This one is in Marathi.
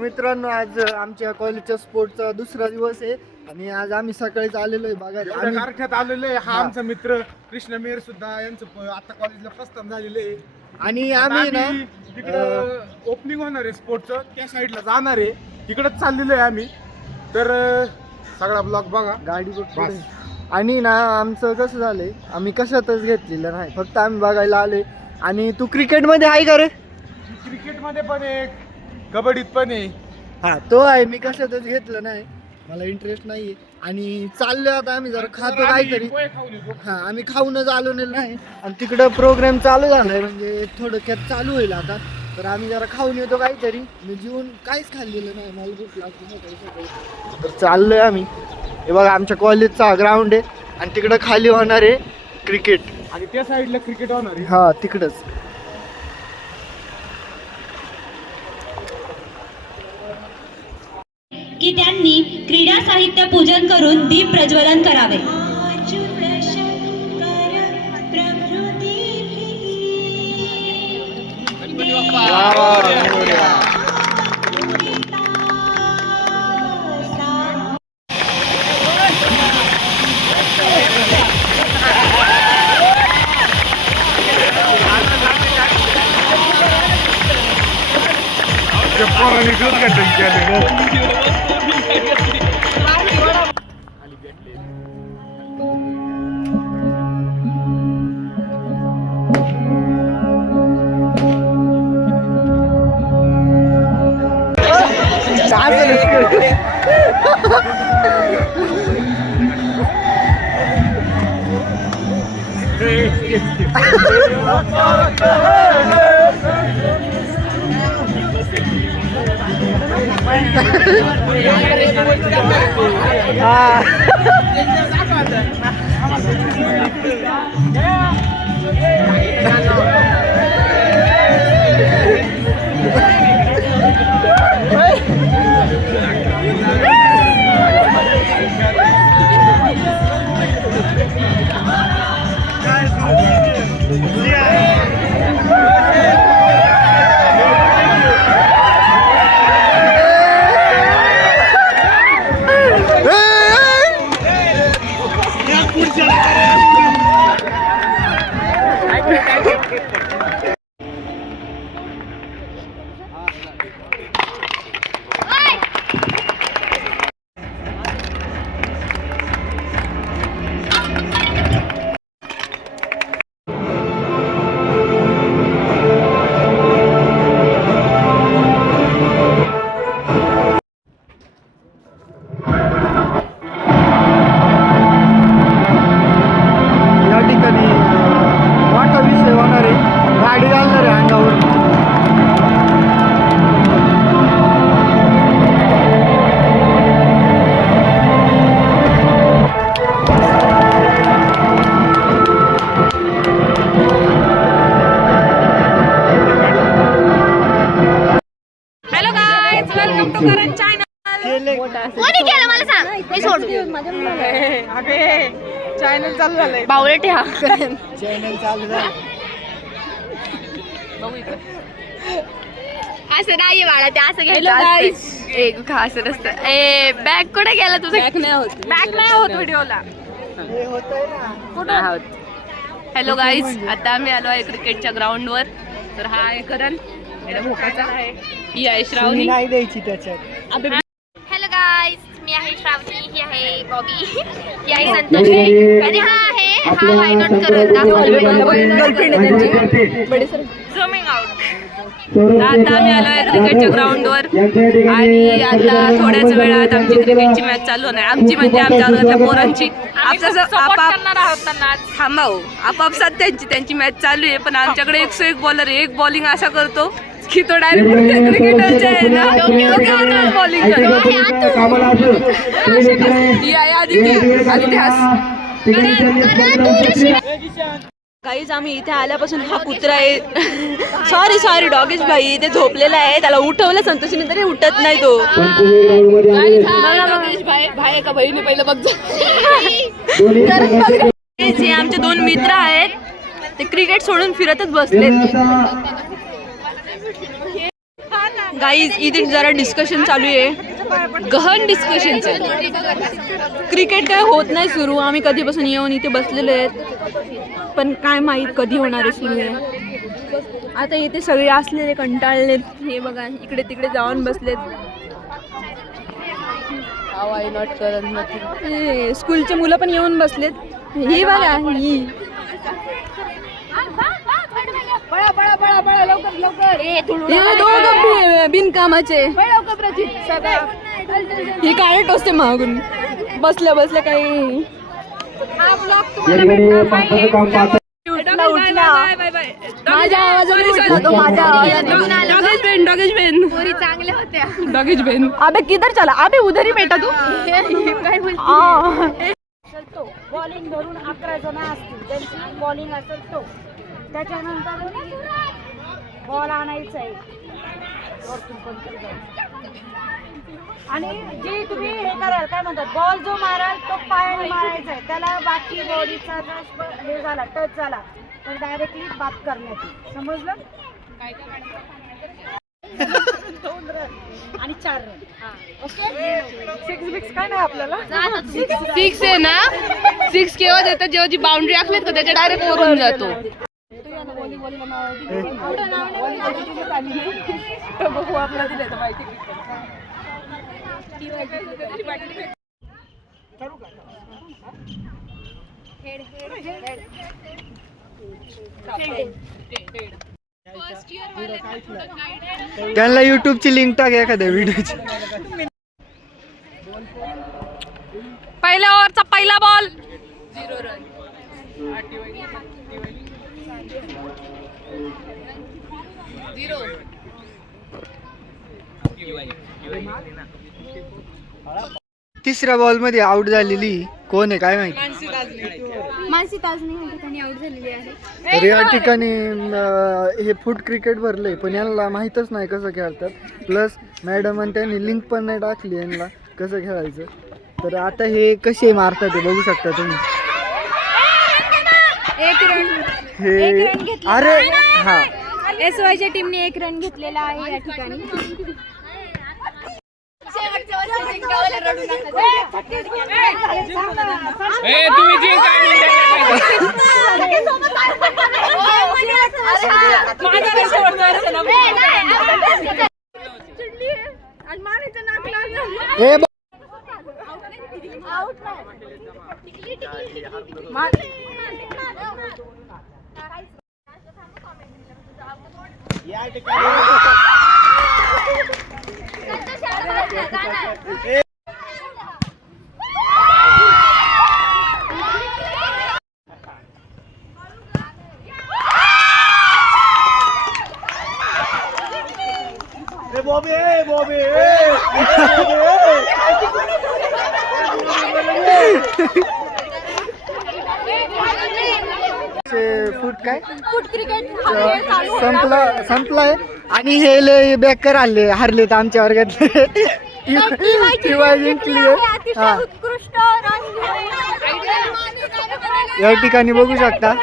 मित्रांनो, आज आमच्या कॉलेजच्या स्पोर्टचा दुसरा दिवस आहे आणि आज आम्ही सकाळीच आलेलो आहे बघायला. आम्ही गारठ्यात आलेलो आहे. हा आमचा मित्र कृष्ण मेहर सुद्धा यांचं आता कॉलेजला प्रस्थान झालेलं आहे आणि आम्ही ना तिकडं ओपनिंग होणार आहे स्पोर्टचं, त्या साईडला जाणार आहे, तिकडंच चाललेलो आहे आम्ही. तर सगळा ब्लॉग बघा गाडी बघ. आणि ना आमचं कसं झालंय, आम्ही कशातच घेतलेलं नाही, फक्त आम्ही बघायला आलोय. आणि तू क्रिकेटमध्ये आहे का रे? क्रिकेटमध्ये पण आहे, कबड्डीत पण आहे. हा, तो आहे. मी कशातच घेतलं नाही, मला इंटरेस्ट नाहीये. आणि चाललोय आता आम्ही जरा खातो काहीतरी. हा, आम्ही खाऊनच आलो नाही. आणि तिकडं प्रोग्राम चालू झालाय, म्हणजे थोडक्यात चालू होईल आता. तर आम्ही जरा खाऊन येतो काहीतरी. मी जेवून काहीच खाल्लेलं नाही, मला भूक लागते. तर चाललोय आम्ही. हे बघा आमच्या कॉलेजचा ग्राउंड आहे आणि तिकडं खाली होणार आहे क्रिकेट. आणि त्या साईडला क्रिकेट होणार आहे. हा, तिकडच. की त्यांनी क्रीडा साहित्य पूजन करून दीप प्रज्वलन करावे. चॅनल चालू झालंय. बावळट हा चॅनल चालू झालं. असं नाहीये बाळा, ते असं घ्यायचं एक असं नसतं. ए बॅग कुठे गेला तुझं? बॅग नाही होत व्हिडिओला. हॅलो गाईज, आता आम्ही आलो आहे क्रिकेटच्या ग्राउंडवर. तर हा आहे करण, भोकाचा आहे. ही आहे श्रावणी. नाही द्यायची त्याच्यात. हॅलो गाईज, मी आहे श्रावणी, ही आहे बॉबी, ही आहे संतोषी आणि हा आहे वाय नॉट करण. गर्लफ्रेंड आहे त्यांची. झूमिंग आउट. आता आम्ही आलो आहे क्रिकेटच्या ग्राउंडवर आणि आता थोड्याच वेळात आमची क्रिकेटची मॅच चालू होणार. आमची म्हणजे आमच्या वर्गातल्या पोरांची. थांबाव, आपापसात त्यांची मॅच चालू आहे. पण आमच्याकडे 101 बॉलर आहे. एक बॉलिंग असा करतो की तो डायरेक्ट क्रिकेटरचे आहे ना, बॉलिंग काहीच. आम्ही इथे आल्यापासून हा कुत्रा आहे, सॉरी डॉगेश भाई, ते झोपलेला आहे. त्याला उठवलं संतोषीने तरी उठत नाही तो. भाई का बहिणी पहिलं बघ. जे आमचे 2 मित्र आहेत ते क्रिकेट सोडून फिरतच बसले. गाईज इथे जरा डिस्कशन चालू आहे, गहन डिस्कशनचं. क्रिकेट काय होत नाही सुरू, आम्ही कधीपासून येऊन इथे बसलेलो आहेत, पण काय माहीत कधी होणार आहे सुरू आहे. आता इथे सगळे असलेले कंटाळलेत, हे बघा इकडे तिकडे जाऊन बसलेत. स्कूलचे मुलं पण येऊन बसलेत. ही बघा ही बिनकामाचे हे काय टोचते मागून बसल्या बसल्या काही. माझ्या अबे किधर चला, अबे उधर ही बेटा तू. बॉलिंग धरून 11 जण असतील, त्यांची बॉलिंग असेल तो, त्याच्यानंतर बॉल आणायचा आहे वरतून कोणतरी जाऊन. आणि जे तुम्ही हे कराल काय म्हणतात, बॉल जो माराल तो पायाने मारायचा आहे, त्याला बाकी बॉडीचा हे झाला टच झाला तर डायरेक्टली बाद करण्यात येईल. समजलं? आणि 4 रन. ओके, 6 काय नाही आपल्याला. 6 आहे ना, 6 केव्हा देतात जेव्हा जी बाउंड्री आखलीत का त्याच्या डायरेक्ट वरून जातो. बघू आपल्याला दिलं तर माहिती. त्यांना युट्यूबची लिंक टाक एखाद्या व्हिडिओची. पहिल्या ओव्हरचा पहिला बॉल 0 रन. तिसऱ्या बॉल मध्ये आउट झालेली कोण आहे काय माहिती. मानसी ताजनी या ठिकाणी आउट झालेली आहे. तर या ठिकाणी हे फूट क्रिकेट भरलंय, पण यांना माहीतच नाही कसं खेळतात. प्लस मॅडम आणि त्यांनी लिंक पण नाही टाकली यांना कसं खेळायचं. तर आता हे कसे मारतात ते बघू शकता तुम्ही. हे अरे हा, SY च्या टीमने 1 रन घेतलेला आहे या ठिकाणी. फूट काय फूट क्रिकेट संपलाय. आणि हे लय बेकार हारले तर आमच्या वर्गात. जिंकली. हा, उत्कृष्ट या ठिकाणी बघू शकता.